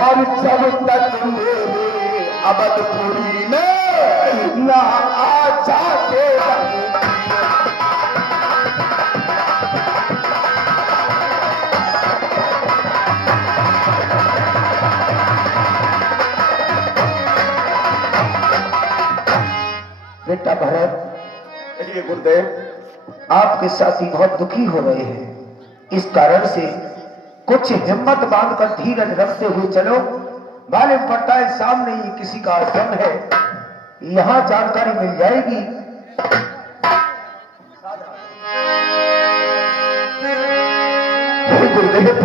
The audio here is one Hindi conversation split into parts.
और जब तक मेरे अवधपुरी में ना आ जाके बेटा भरत, चलिए गुरुदेव। आपके साथी बहुत दुखी हो रहे हैं, इस कारण से कुछ हिम्मत बांधकर धीरज रखते हुए चलो। मालूम पड़ता है सामने ही किसी का आश्रम है, यहाँ जानकारी मिल जाएगी। गुरुदेव,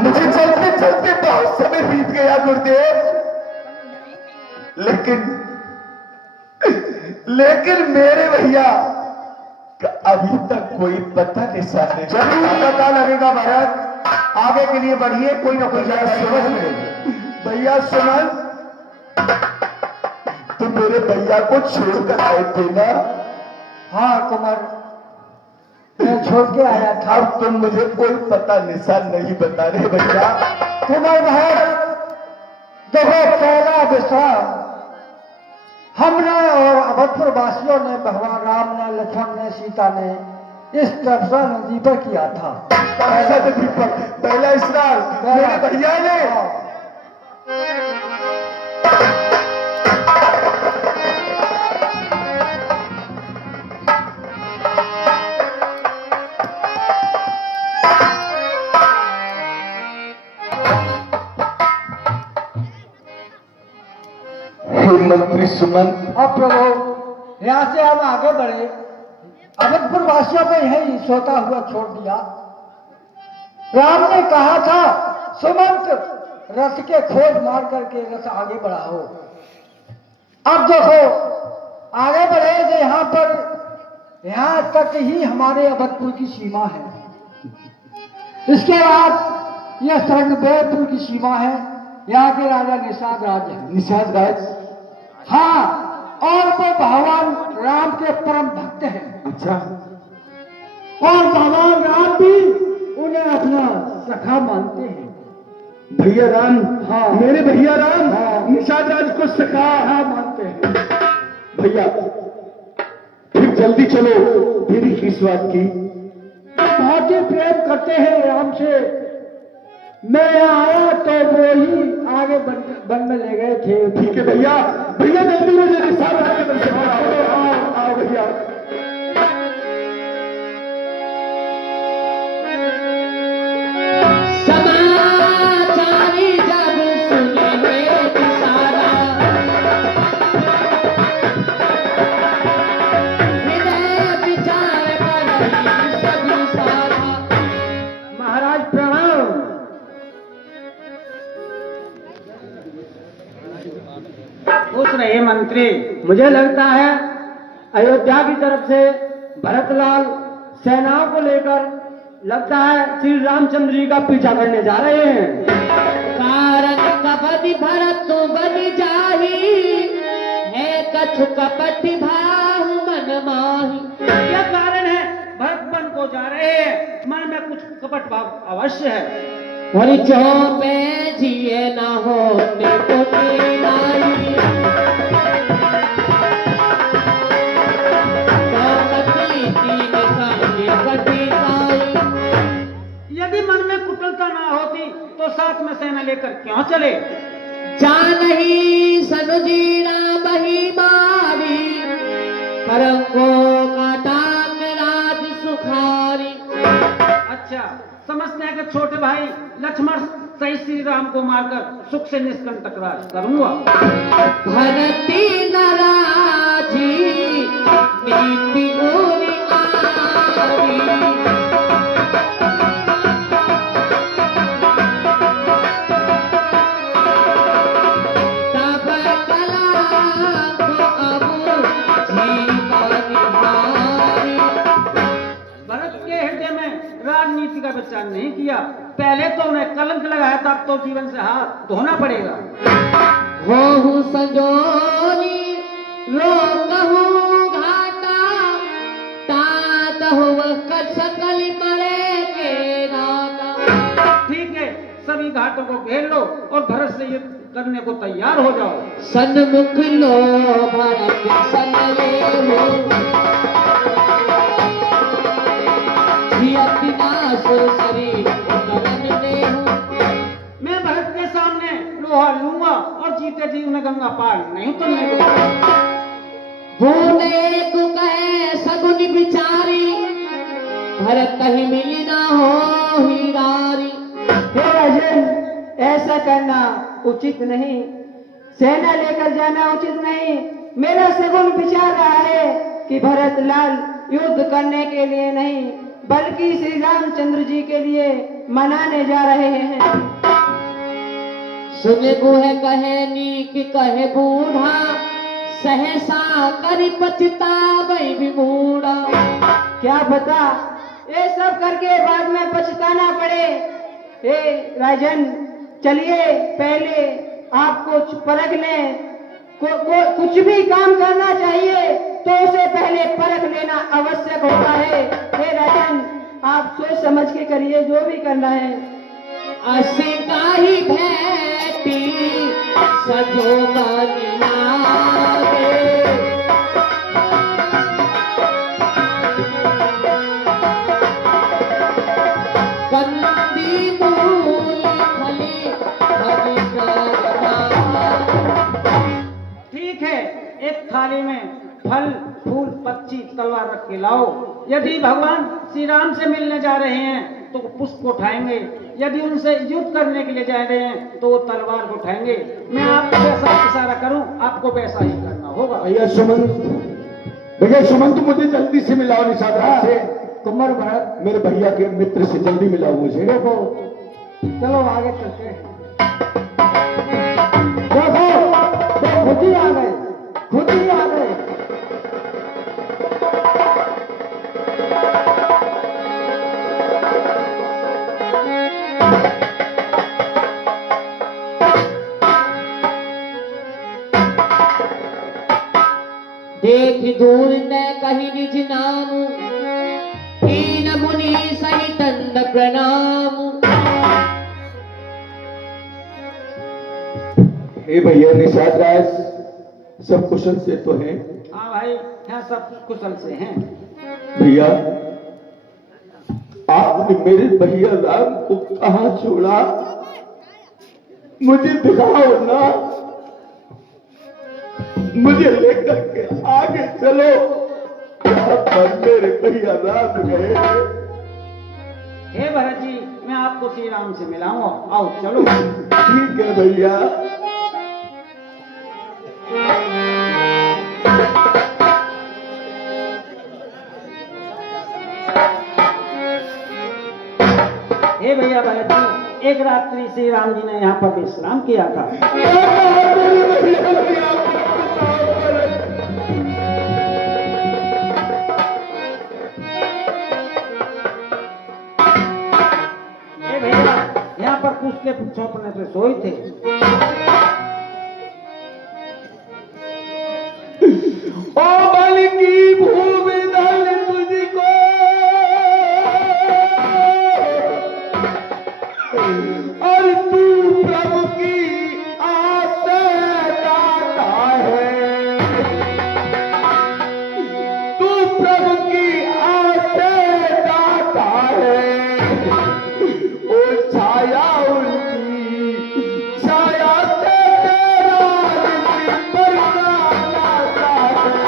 मुझे चलते चलते बहुत समय बीत गया गुरुदेव, लेकिन मेरे भैया का अभी तक कोई पता निशान नहीं। जरूर पता लगेगा भरत, आगे के लिए बढ़िए, कोई ना कोई जगह समझ मिलेगी। भैया सुमन, तुम मेरे भैया को छोड़कर आए थे ना? हाँ कुमार, मैं छोड़ के आया था। अब तुम मुझे कोई पता निशान नहीं बता रहे भैया। कुमार भाई देखो, पहला विश्वास हमने और अवधपुर वासियों ने, भगवान राम ने, लक्ष्मण ने, सीता ने इस तपस्या नदी पर किया था। पहला स्नान मेरे भैया ने। मंत्री सुमन, अब प्रभु यहाँ से हम आगे बढ़े, अवधपुर वासियों को यही सोता हुआ छोड़ दिया। राम ने कहा था सुमंत रथ के खोज मार करके रथ आगे बढ़ाओ। अब देखो आगे बढ़े तो यहाँ तक ही हमारे अवधपुर की सीमा है। इसके बाद यह सरंगपुर की सीमा है, यहाँ के राजा निषाद राज है। निषाद राज? हाँ, और वो भगवान राम के परम भक्त हैं। अच्छा। और भगवान राम भी उन्हें अपना सखा मानते हैं। भैया राम? हाँ, मेरे भैया राम? हाँ, निषाद राज को सखा मानते हैं। भैया फिर जल्दी चलो, मेरी किस बात की? बहुत ही प्रेम करते हैं राम से। मैं आया तो वो ही आगे वन में ले गए थे। ठीक है भैया, भैया जल्दी मुझे निषाद राज के दर्शन कराओ। आओ भैया। समाचारी जब सुने सारा हृदय विचार कर सभी सारा। महाराज प्रणाम। खुश रहे मंत्री। मुझे लगता है अयोध्या की तरफ से भरतलाल सेनाओं को लेकर लगता है श्री रामचंद्र जी का पीछा करने जा रहे हैं। कारण कपति भरत तो बन जाही है, कछु कपट भाहु मन माही। यह कारण है भरत वन को जा रहे हैं, मन में कुछ कपट भाव अवश्य है। हरि चौपे जिए न होने को नाई, यदि मन में कुटिलता ना होती तो साथ में सेना लेकर क्यों चले? जानही सनुजीरा बही मारी, करंगो काटांग राज सुखारी। अच्छा, समझते हैं कि छोटे भाई लक्ष्मण सहित श्री राम को मारकर सुख से निष्कंटक राज करूंगा। भरती नाराजी नीति गोरी आरी, तब कला को अबू जीवन भारी। भरत के हृदय में राजनीति का विचार नहीं किया, पहले तो उन्हें कलंक लगाया था, अब तो जीवन से हाथ धोना पड़ेगा। हो संजोरी रोकहु घाटा, तात हुआ सकल मरे के नाता। ठीक है, सभी सभी घाटों को घेर लो और भरत से युद्ध करने को तैयार हो जाओ। सन्मुख लो भरत सन लेहु, जियत विनाश सरी उतरन देहु। मैं भरत के सामने लोहा लूंगा और जीते जी उन्हें गंगा पार नहीं उतरने दूंगा। भूले को कहे सगुन विचारी, भरत कहीं मिली ना हो हीरारी। हे राजन, ऐसा करना उचित नहीं, सेना लेकर जाना उचित नहीं। मेरा सगुन विचार रहा है कि भरत लाल युद्ध करने के लिए नहीं बल्कि श्री रामचंद्र जी के लिए मनाने जा रहे हैं। सुने गुह कहे नीक कहे बूढ़ा, सहसा करि पछतावै विमूढ़ा। क्या पता ये सब करके बाद में पछताना पड़े। हे राजन, चलिए पहले आप कुछ परख लें। कुछ भी काम करना चाहिए तो उसे पहले परख लेना आवश्यक होता है। हे राजन, आप सोच समझ के करिए जो भी करना है। असे काही भेटी सजो मन लागे, कंदी मूल फली हरि करना। ठीक है, एक थाली में फल फूल पक्षी तलवार रख के लाओ। यदि भगवान श्री राम से मिलने जा रहे हैं तो पुष्प उठाएंगे, यदि उनसे युद्ध करने के लिए जा रहे हैं तो वो तलवार को उठाएंगे। मैं आपको जैसा इशारा करूं आपको वैसा ही करना होगा। भैया सुमंत मुझे जल्दी से मिलाओ निषाद राज से। कुंवर भरत, मेरे भैया के मित्र से जल्दी मिलाओ मुझे। देखो चलो आगे चलते हैं। देखो खुद ही आ गए, खुद ही आ गए। देख दूर न कहीं निज नाम, हीन मुनि सहित दंड प्रणाम। हे भैया निषाद राज, सब कुशल से तो हैं? हाँ भाई, यहाँ सब कुशल से हैं। भैया आपने मेरे भैया राम को कहाँ छोड़ा, मुझे दिखाओ ना, मुझे लेकर के आगे चलो। यहाँ पर मेरे भैया राम गए। हे भरत जी, मैं आपको श्री राम से मिलाऊंगा, आओ चलो। ठीक है भैया। हे भैया भरत जी, एक रात्रि श्री राम जी ने यहाँ पर विश्राम किया था। हे भैया, यहाँ पर पूछते पूछोपने से सोए थे। ओ बल की भूमि दल तुझको, और तू प्रभु की आस दाता है, तू प्रभु की आस दाता है। ओ छाया उनकी छाया से तेरा बरसाता है।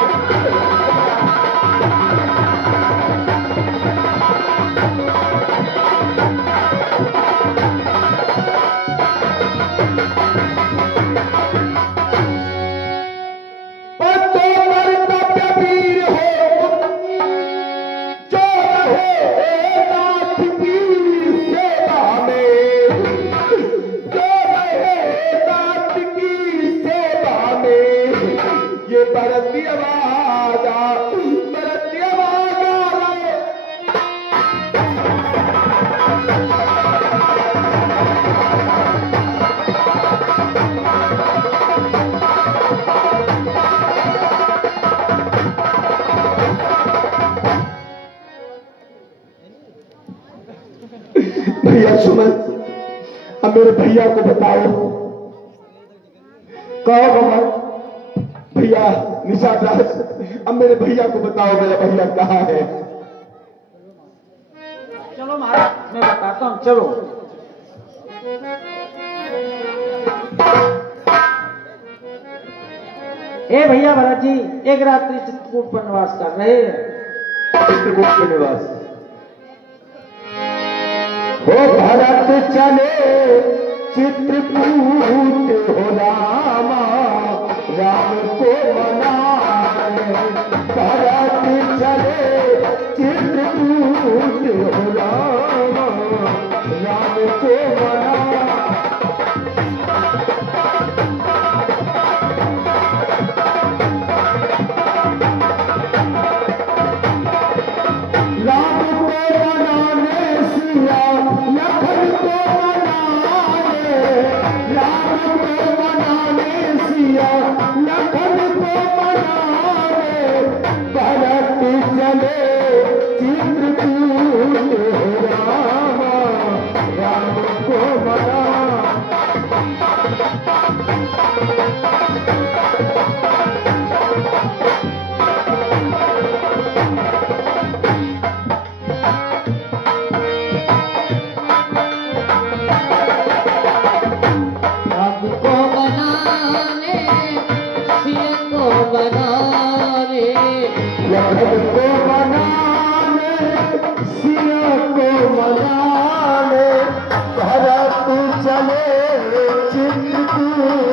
भैया सुमन, अब मेरे भैया को बताओ। कहो भगवान। भैया निषाद राज, अब मेरे भैया को बताओ, मेरा भैया कहाँ है? चलो महाराज मैं बताता हूँ, चलो। ए भैया भरत जी एक रात्रि चित्रकूट पर निवास कर रहे हैं। चित्रकूट के निवास। हो भरत चले चित्रकूट हो रामा, राम को मनाने। भरत चले चित्रकूट हो रामा, राम को मनाने। राम को मनाने सिया लखन को मनाने, राम को मनाने सिया लखन को मनाने। भरत चले चित्रकूट हो रामा, राम को मनाने। रब को बनाने सिया को बनाने लखन को मनाने सिया को मनाने। भरत चले चित्रकूट